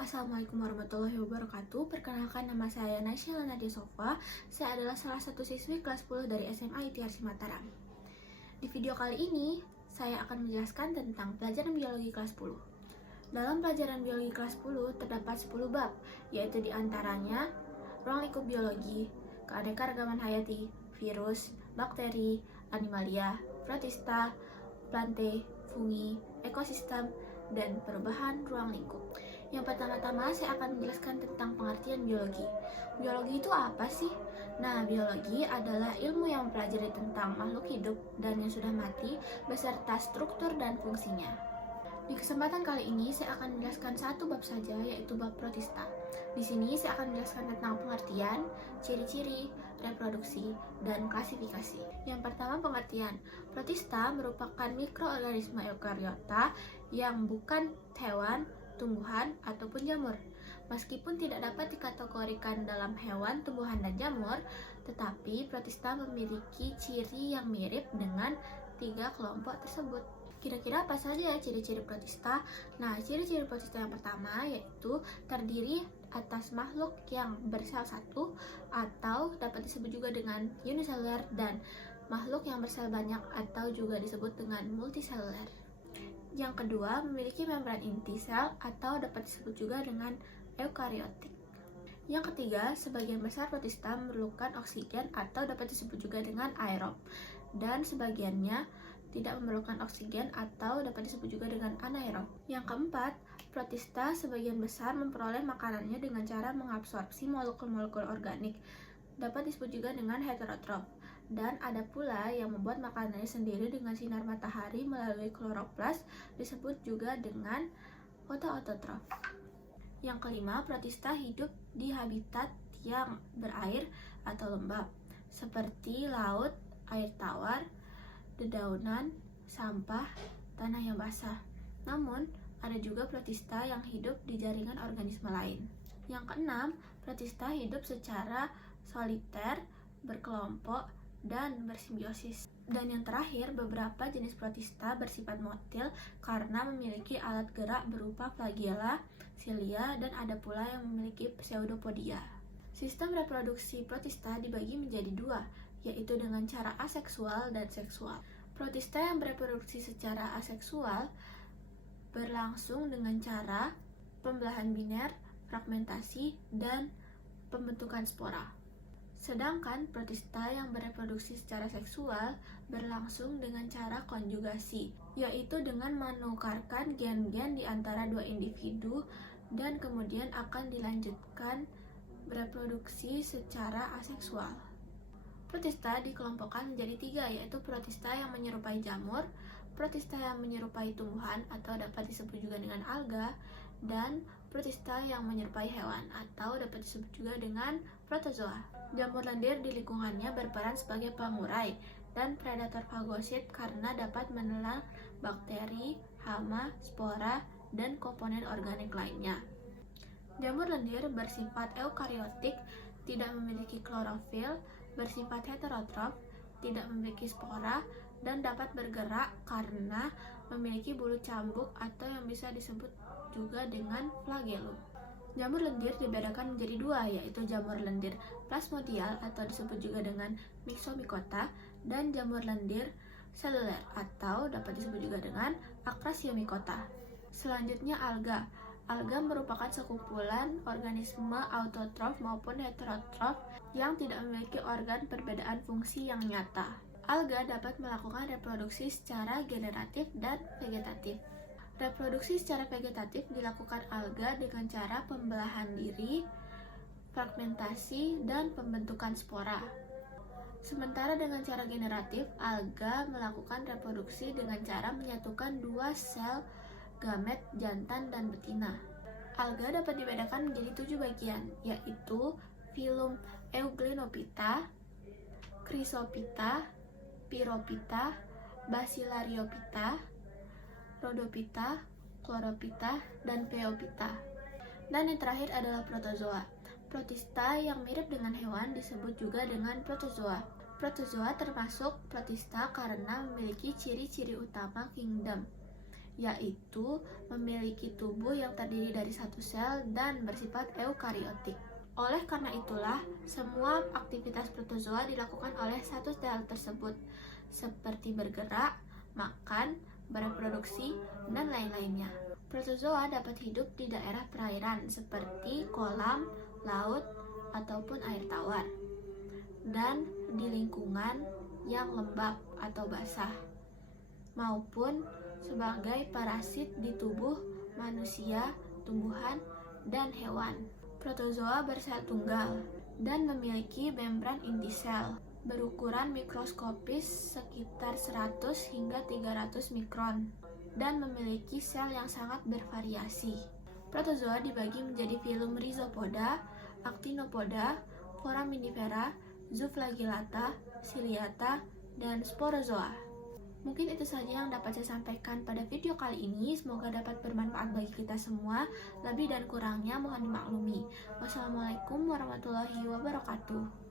Assalamualaikum warahmatullahi wabarakatuh. Perkenalkan, nama saya Naysila Nadia Sofa. Saya adalah salah satu siswi kelas 10 dari SMA ITRC Mataram. Di video kali ini, saya akan menjelaskan tentang pelajaran biologi kelas 10. Dalam pelajaran biologi kelas 10 terdapat 10 bab, yaitu diantaranya ruang lingkup biologi, keanekaragaman hayati, virus, bakteri, animalia, protista, plante, fungi, ekosistem, dan perubahan ruang lingkup. Yang pertama-tama saya akan menjelaskan tentang pengertian biologi. Biologi itu apa sih? Nah, biologi adalah ilmu yang mempelajari tentang makhluk hidup dan yang sudah mati beserta struktur dan fungsinya. Di kesempatan kali ini saya akan menjelaskan satu bab saja, yaitu bab protista. Di sini saya akan menjelaskan tentang pengertian, ciri-ciri, reproduksi, dan klasifikasi. Yang pertama, pengertian. Protista merupakan mikroorganisme eukariota yang bukan hewan, tumbuhan, ataupun jamur. Meskipun tidak dapat dikategorikan dalam hewan, tumbuhan, dan jamur, tetapi protista memiliki ciri yang mirip dengan tiga kelompok tersebut. Kira-kira apa saja ciri-ciri protista? Nah, ciri-ciri protista yang pertama yaitu terdiri atas makhluk yang bersel satu atau dapat disebut juga dengan uniselular, dan makhluk yang bersel banyak atau juga disebut dengan multiselular. Yang kedua, memiliki membran inti sel atau dapat disebut juga dengan eukariotik. Yang ketiga, sebagian besar protista memerlukan oksigen atau dapat disebut juga dengan aerob, dan sebagiannya tidak memerlukan oksigen atau dapat disebut juga dengan anaerob. Yang keempat, protista sebagian besar memperoleh makanannya dengan cara mengabsorpsi molekul-molekul organik, dapat disebut juga dengan heterotrof. Dan ada pula yang membuat makanannya sendiri dengan sinar matahari melalui kloroplas, disebut juga dengan fotoautotrof. Yang kelima, protista hidup di habitat yang berair atau lembab, seperti laut, air tawar, dedaunan, sampah, tanah yang basah. Namun, ada juga protista yang hidup di jaringan organisme lain. Yang keenam, protista hidup secara soliter, berkelompok, dan bersimbiosis. Dan yang terakhir, beberapa jenis protista bersifat motil karena memiliki alat gerak berupa flagella, cilia, dan ada pula yang memiliki pseudopodia. Sistem reproduksi protista dibagi menjadi dua, yaitu dengan cara aseksual dan seksual. Protista yang bereproduksi secara aseksual berlangsung dengan cara pembelahan biner, fragmentasi, dan pembentukan spora. Sedangkan protista yang bereproduksi secara seksual berlangsung dengan cara konjugasi, yaitu dengan menukarkan gen-gen di antara dua individu dan kemudian akan dilanjutkan bereproduksi secara aseksual. Protista dikelompokkan menjadi tiga, yaitu protista yang menyerupai jamur, protista yang menyerupai tumbuhan atau dapat disebut juga dengan alga, dan protista yang menyerupai hewan atau dapat disebut juga dengan protozoa. Jamur lendir di lingkungannya berperan sebagai pengurai dan predator fagosit karena dapat menelan bakteri, hama, spora, dan komponen organik lainnya. Jamur lendir bersifat eukariotik, tidak memiliki klorofil, bersifat heterotrof, tidak memiliki spora, dan dapat bergerak karena memiliki bulu cambuk atau yang bisa disebut juga dengan flagellum. Jamur lendir dibedakan menjadi dua, yaitu jamur lendir plasmodial atau disebut juga dengan myxomycota, dan jamur lendir seluler atau dapat disebut juga dengan acrasiomycota. Selanjutnya, alga. Alga merupakan sekumpulan organisme autotrof maupun heterotrof yang tidak memiliki organ perbedaan fungsi yang nyata. Alga dapat melakukan reproduksi secara generatif dan vegetatif. Reproduksi secara vegetatif dilakukan alga dengan cara pembelahan diri, fragmentasi, dan pembentukan spora. Sementara dengan cara generatif, alga melakukan reproduksi dengan cara menyatukan dua sel gamet jantan dan betina. Alga dapat dibedakan menjadi 7 bagian, yaitu filum Euglenophyta, Chrysophyta, Pyrophyta, Bacillariophyta, Rhodophyta, Chlorophyta, dan Phaeophyta. Dan yang terakhir adalah protozoa. Protista yang mirip dengan hewan disebut juga dengan protozoa. Protozoa termasuk protista karena memiliki ciri-ciri utama kingdom, yaitu memiliki tubuh yang terdiri dari satu sel dan bersifat eukariotik. Oleh karena itulah, semua aktivitas protozoa dilakukan oleh satu sel tersebut, seperti bergerak, makan, bereproduksi, dan lain-lainnya. Protozoa dapat hidup di daerah perairan seperti kolam, laut, ataupun air tawar, dan di lingkungan yang lembab atau basah, maupun sebagai parasit di tubuh manusia, tumbuhan, dan hewan. Protozoa bersel tunggal dan memiliki membran inti sel berukuran mikroskopis sekitar 100 hingga 300 mikron dan memiliki sel yang sangat bervariasi. Protozoa dibagi menjadi filum Rhizopoda, Actinopoda, Foraminifera, Zoophlagellata, Ciliata, dan Sporozoa. Mungkin itu saja yang dapat saya sampaikan pada video kali ini. Semoga dapat bermanfaat bagi kita semua. Lebih dan kurangnya mohon dimaklumi. Wassalamualaikum warahmatullahi wabarakatuh.